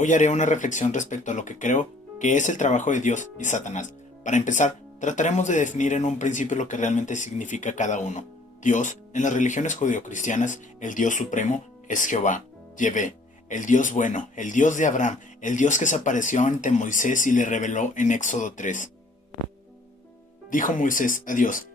Hoy haré una reflexión respecto a lo que creo que es el trabajo de Dios y Satanás. Para empezar, trataremos de definir en un principio lo que realmente significa cada uno. Dios, en las religiones judeocristianas, el Dios supremo es Jehová, Yahvé, el Dios bueno, el Dios de Abraham, el Dios que se apareció ante Moisés y le reveló en Éxodo 3. Dijo Moisés a Dios: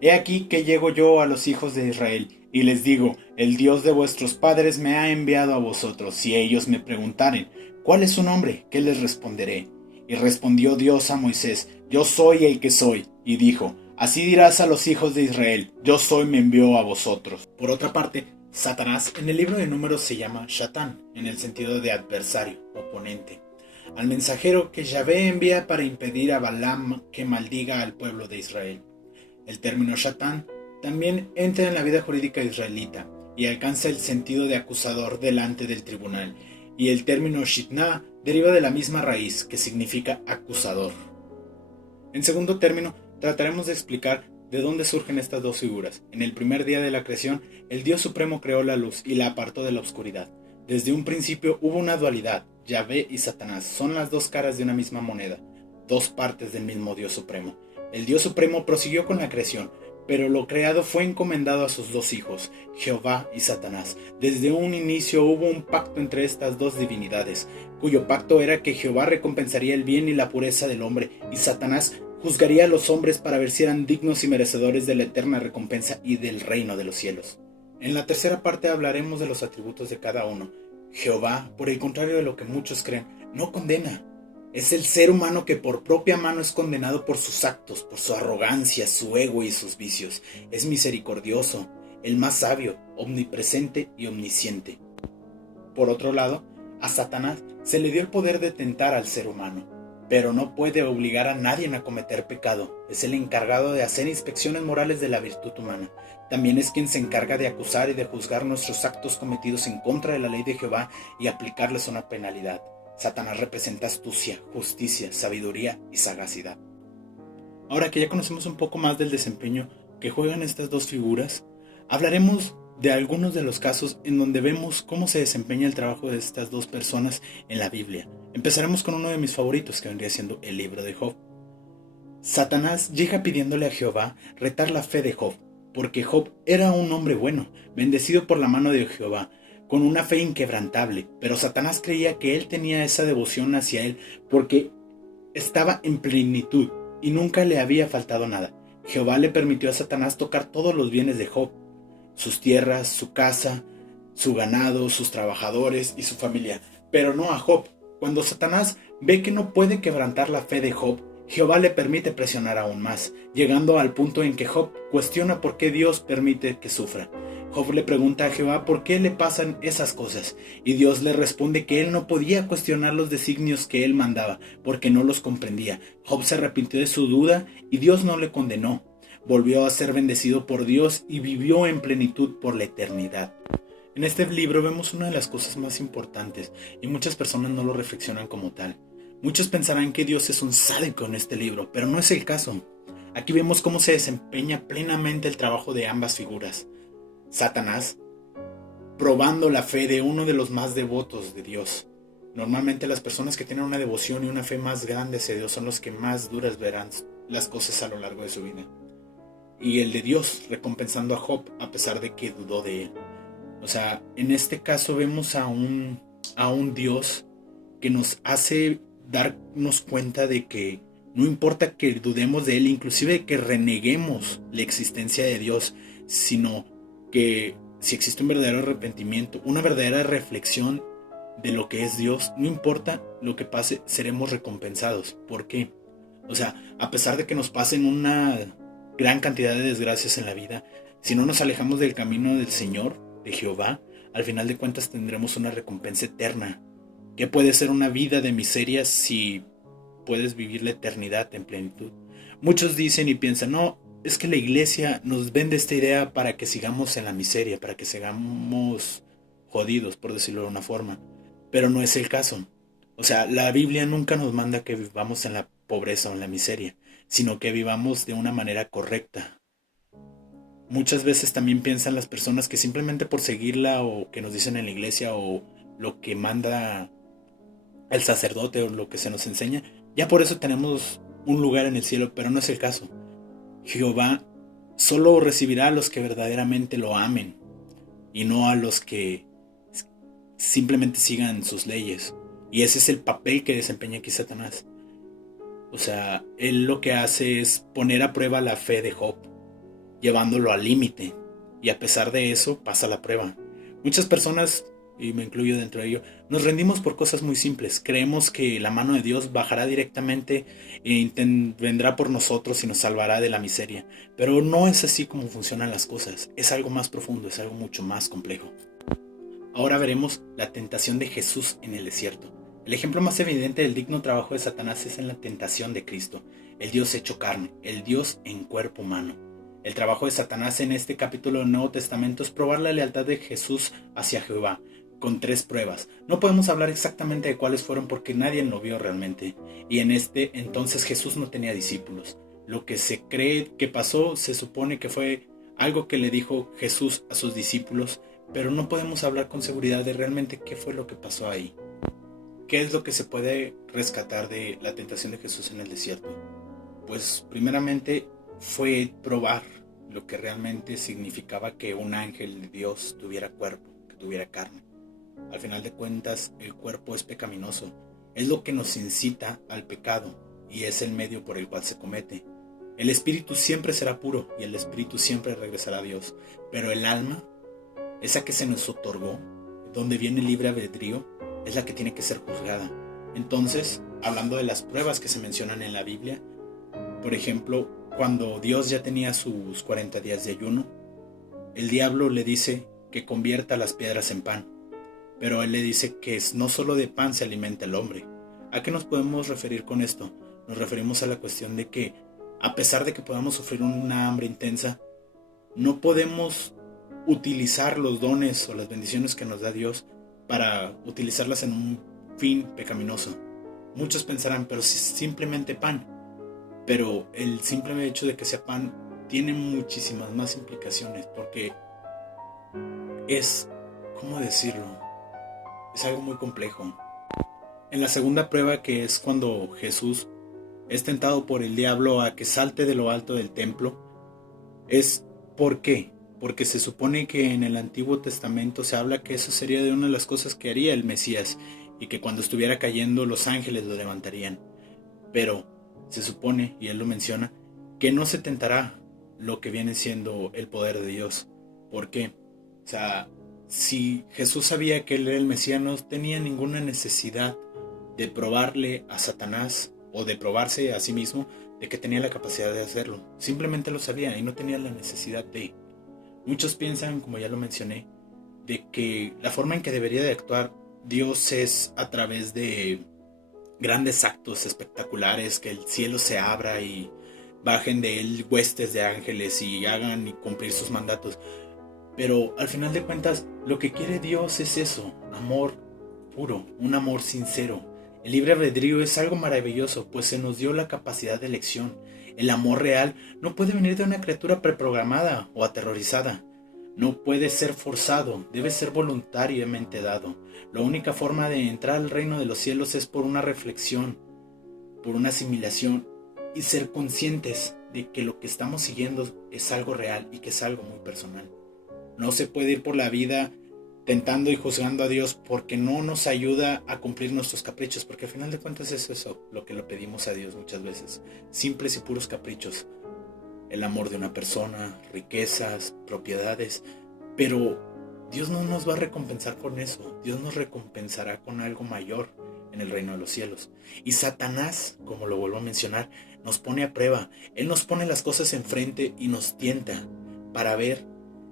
He aquí que llego yo a los hijos de Israel, y les digo: el Dios de vuestros padres me ha enviado a vosotros. Si ellos me preguntaren: ¿cuál es su nombre?, ¿qué les responderé? Y respondió Dios a Moisés: Yo soy el que soy. Y dijo: Así dirás a los hijos de Israel: Yo soy me envió a vosotros. Por otra parte, Satanás en el libro de Números se llama Shatán, en el sentido de adversario, oponente, al mensajero que Yahvé envía para impedir a Balaam que maldiga al pueblo de Israel. El término Shatán también entra en la vida jurídica israelita y alcanza el sentido de acusador delante del tribunal, y el término Shitna deriva de la misma raíz, que significa acusador. En segundo término, trataremos de explicar de dónde surgen estas dos figuras. En el primer día de la creación, el Dios Supremo creó la luz y la apartó de la oscuridad. Desde un principio hubo una dualidad: Yahvé y Satanás son las dos caras de una misma moneda, dos partes del mismo Dios Supremo. El Dios Supremo prosiguió con la creación, pero lo creado fue encomendado a sus dos hijos, Jehová y Satanás. Desde un inicio hubo un pacto entre estas dos divinidades, cuyo pacto era que Jehová recompensaría el bien y la pureza del hombre, y Satanás juzgaría a los hombres para ver si eran dignos y merecedores de la eterna recompensa y del reino de los cielos. En la tercera parte hablaremos de los atributos de cada uno. Jehová, por el contrario de lo que muchos creen, no condena. Es el ser humano que por propia mano es condenado por sus actos, por su arrogancia, su ego y sus vicios. Es misericordioso, el más sabio, omnipresente y omnisciente. Por otro lado, a Satanás se le dio el poder de tentar al ser humano, pero no puede obligar a nadie a cometer pecado. Es el encargado de hacer inspecciones morales de la virtud humana. También es quien se encarga de acusar y de juzgar nuestros actos cometidos en contra de la ley de Jehová y aplicarles una penalidad. Satanás representa astucia, justicia, sabiduría y sagacidad. Ahora que ya conocemos un poco más del desempeño que juegan estas dos figuras, hablaremos de algunos de los casos en donde vemos cómo se desempeña el trabajo de estas dos personas en la Biblia. Empezaremos con uno de mis favoritos, que vendría siendo el libro de Job. Satanás llega pidiéndole a Jehová retar la fe de Job, porque Job era un hombre bueno, bendecido por la mano de Jehová, con una fe inquebrantable, pero Satanás creía que él tenía esa devoción hacia él porque estaba en plenitud y nunca le había faltado nada. Jehová le permitió a Satanás tocar todos los bienes de Job: sus tierras, su casa, su ganado, sus trabajadores y su familia, pero no a Job. Cuando Satanás ve que no puede quebrantar la fe de Job, Jehová le permite presionar aún más, llegando al punto en que Job cuestiona por qué Dios permite que sufra. Job le pregunta a Jehová por qué le pasan esas cosas, y Dios le responde que él no podía cuestionar los designios que él mandaba, porque no los comprendía. Job se arrepintió de su duda y Dios no le condenó. Volvió a ser bendecido por Dios y vivió en plenitud por la eternidad. En este libro vemos una de las cosas más importantes, y muchas personas no lo reflexionan como tal. Muchos pensarán que Dios es un sádico en este libro, pero no es el caso. Aquí vemos cómo se desempeña plenamente el trabajo de ambas figuras. Satanás, probando la fe de uno de los más devotos de Dios. Normalmente las personas que tienen una devoción y una fe más grande hacia Dios son los que más duras verán las cosas a lo largo de su vida. Y el de Dios recompensando a Job a pesar de que dudó de él. O sea, en este caso vemos a un Dios que nos hace darnos cuenta de que no importa que dudemos de él, inclusive que reneguemos la existencia de Dios, sino que si existe un verdadero arrepentimiento, una verdadera reflexión de lo que es Dios, no importa lo que pase, seremos recompensados. ¿Por qué? O sea, a pesar de que nos pasen una gran cantidad de desgracias en la vida, si no nos alejamos del camino del Señor, de Jehová, al final de cuentas tendremos una recompensa eterna. ¿Qué puede ser una vida de miseria si puedes vivir la eternidad en plenitud? Muchos dicen y piensan: no, es que la iglesia nos vende esta idea para que sigamos en la miseria, para que sigamos jodidos, por decirlo de una forma. Pero no es el caso. O sea, la Biblia nunca nos manda que vivamos en la pobreza o en la miseria, sino que vivamos de una manera correcta. Muchas veces también piensan las personas que simplemente por seguirla o que nos dicen en la iglesia o lo que manda el sacerdote o lo que se nos enseña, ya por eso tenemos un lugar en el cielo, pero no es el caso. Jehová solo recibirá a los que verdaderamente lo amen y no a los que simplemente sigan sus leyes. Y ese es el papel que desempeña aquí Satanás. O sea, él lo que hace es poner a prueba la fe de Job, llevándolo al límite. Y a pesar de eso, pasa la prueba. Muchas personas, y me incluyo dentro de ello, nos rendimos por cosas muy simples. Creemos que la mano de Dios bajará directamente e vendrá por nosotros y nos salvará de la miseria. Pero no es así como funcionan las cosas. Es algo más profundo, es algo mucho más complejo. Ahora veremos la tentación de Jesús en el desierto. El ejemplo más evidente del digno trabajo de Satanás es en la tentación de Cristo, el Dios hecho carne, el Dios en cuerpo humano. El trabajo de Satanás en este capítulo del Nuevo Testamento es probar la lealtad de Jesús hacia Jehová, con 3 pruebas. No podemos hablar exactamente de cuáles fueron porque nadie lo vio realmente. Y en este entonces Jesús no tenía discípulos. Lo que se cree que pasó se supone que fue algo que le dijo Jesús a sus discípulos, pero no podemos hablar con seguridad de realmente qué fue lo que pasó ahí. ¿Qué es lo que se puede rescatar de la tentación de Jesús en el desierto? Pues primeramente fue probar lo que realmente significaba que un ángel de Dios tuviera cuerpo, que tuviera carne. Al final de cuentas, el cuerpo es pecaminoso, es lo que nos incita al pecado y es el medio por el cual se comete. El espíritu siempre será puro y el espíritu siempre regresará a Dios, pero el alma, esa que se nos otorgó, donde viene el libre albedrío, es la que tiene que ser juzgada. Entonces, hablando de las pruebas que se mencionan en la Biblia, por ejemplo, cuando Dios ya tenía sus 40 días de ayuno, el diablo le dice que convierta las piedras en pan, pero él le dice que no solo de pan se alimenta el hombre. ¿A qué nos podemos referir con esto? Nos referimos a la cuestión de que, a pesar de que podamos sufrir una hambre intensa, no podemos utilizar los dones o las bendiciones que nos da Dios para utilizarlas en un fin pecaminoso. Muchos pensarán, pero si es simplemente pan. Pero el simple hecho de que sea pan tiene muchísimas más implicaciones, porque es, ¿cómo decirlo? Es algo muy complejo. En la segunda prueba, que es cuando Jesús es tentado por el diablo a que salte de lo alto del templo, es ¿por qué? Porque se supone que en el Antiguo Testamento se habla que eso sería de una de las cosas que haría el Mesías y que cuando estuviera cayendo los ángeles lo levantarían. Pero se supone, y él lo menciona, que no se tentará lo que viene siendo el poder de Dios. ¿Por qué? O sea, si Jesús sabía que él era el Mesías, no tenía ninguna necesidad de probarle a Satanás o de probarse a sí mismo de que tenía la capacidad de hacerlo. Simplemente lo sabía y no tenía la necesidad de. Muchos piensan, como ya lo mencioné, de que la forma en que debería de actuar Dios es a través de grandes actos espectaculares, que el cielo se abra y bajen de él huestes de ángeles y hagan y cumplir sus mandatos. Pero al final de cuentas, lo que quiere Dios es eso, amor puro, un amor sincero. El libre albedrío es algo maravilloso, pues se nos dio la capacidad de elección. El amor real no puede venir de una criatura preprogramada o aterrorizada. No puede ser forzado, debe ser voluntariamente dado. La única forma de entrar al reino de los cielos es por una reflexión, por una asimilación y ser conscientes de que lo que estamos siguiendo es algo real y que es algo muy personal. No se puede ir por la vida tentando y juzgando a Dios porque no nos ayuda a cumplir nuestros caprichos, porque al final de cuentas es eso lo que le pedimos a Dios muchas veces, simples y puros caprichos, el amor de una persona, riquezas, propiedades, pero Dios no nos va a recompensar con eso, Dios nos recompensará con algo mayor en el reino de los cielos. Y Satanás, como lo vuelvo a mencionar, nos pone a prueba, él nos pone las cosas enfrente y nos tienta para ver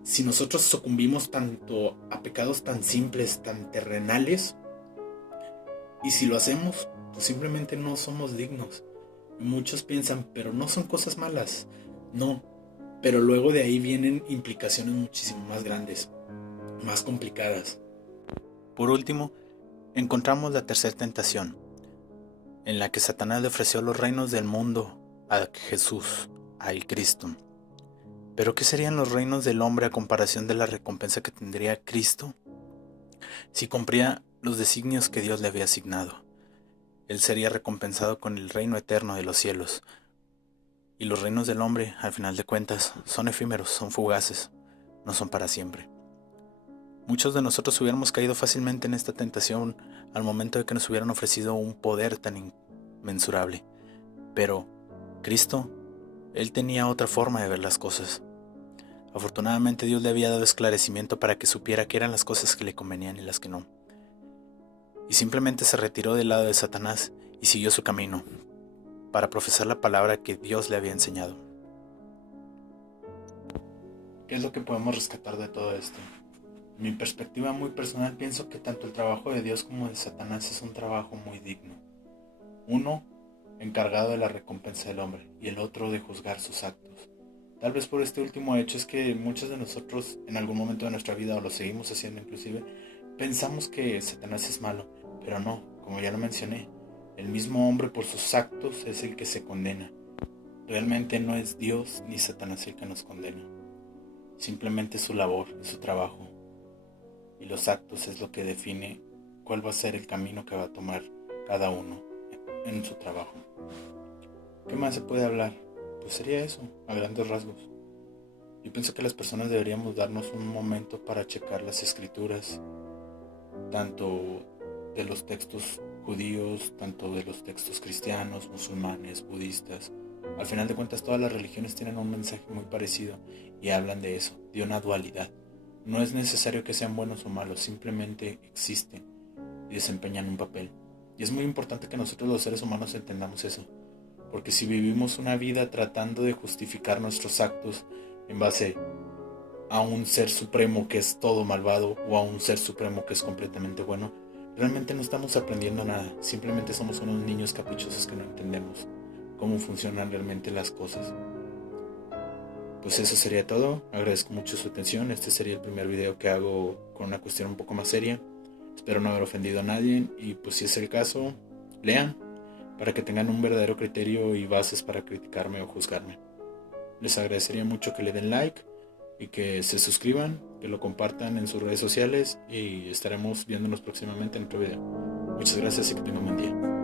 si nosotros sucumbimos tanto a pecados tan simples, tan terrenales, y si lo hacemos, pues simplemente no somos dignos. Muchos piensan, pero no son cosas malas. No, pero luego de ahí vienen implicaciones muchísimo más grandes, más complicadas. Por último, encontramos la tercera tentación, en la que Satanás le ofreció los reinos del mundo a Jesús, al Cristo. ¿Pero qué serían los reinos del hombre a comparación de la recompensa que tendría Cristo si cumplía los designios que Dios le había asignado? él sería recompensado con el reino eterno de los cielos. Y los reinos del hombre, al final de cuentas, son efímeros, son fugaces, no son para siempre. Muchos de nosotros hubiéramos caído fácilmente en esta tentación al momento de que nos hubieran ofrecido un poder tan inmensurable. Pero Cristo, Él tenía otra forma de ver las cosas. Afortunadamente Dios le había dado esclarecimiento para que supiera qué eran las cosas que le convenían y las que no. Y simplemente se retiró del lado de Satanás y siguió su camino, para profesar la palabra que Dios le había enseñado. ¿Qué es lo que podemos rescatar de todo esto? En mi perspectiva muy personal pienso que tanto el trabajo de Dios como de Satanás es un trabajo muy digno. Uno, encargado de la recompensa del hombre, y el otro de juzgar sus actos. Tal vez por este último hecho es que muchos de nosotros en algún momento de nuestra vida, o lo seguimos haciendo inclusive, pensamos que Satanás es malo, pero no, como ya lo mencioné, el mismo hombre por sus actos es el que se condena. Realmente no es Dios ni Satanás el que nos condena, simplemente es su labor, es su trabajo, y los actos es lo que define cuál va a ser el camino que va a tomar cada uno en su trabajo. ¿Qué más se puede hablar? Pues sería eso, a grandes rasgos. Yo pienso que las personas deberíamos darnos un momento para checar las escrituras, tanto de los textos judíos, tanto de los textos cristianos, musulmanes, budistas. Al final de cuentas todas las religiones tienen un mensaje muy parecido y hablan de eso, de una dualidad. No es necesario que sean buenos o malos, simplemente existen y desempeñan un papel. Y es muy importante que nosotros los seres humanos entendamos eso, porque si vivimos una vida tratando de justificar nuestros actos en base a un ser supremo que es todo malvado o a un ser supremo que es completamente bueno, realmente no estamos aprendiendo nada, simplemente somos unos niños caprichosos que no entendemos cómo funcionan realmente las cosas. Pues eso sería todo, agradezco mucho su atención, este sería el primer video que hago con una cuestión un poco más seria, espero no haber ofendido a nadie y pues si es el caso, lean para que tengan un verdadero criterio y bases para criticarme o juzgarme. Les agradecería mucho que le den like y que se suscriban, que lo compartan en sus redes sociales y estaremos viéndonos próximamente en otro video. Muchas gracias y que tengan un buen día.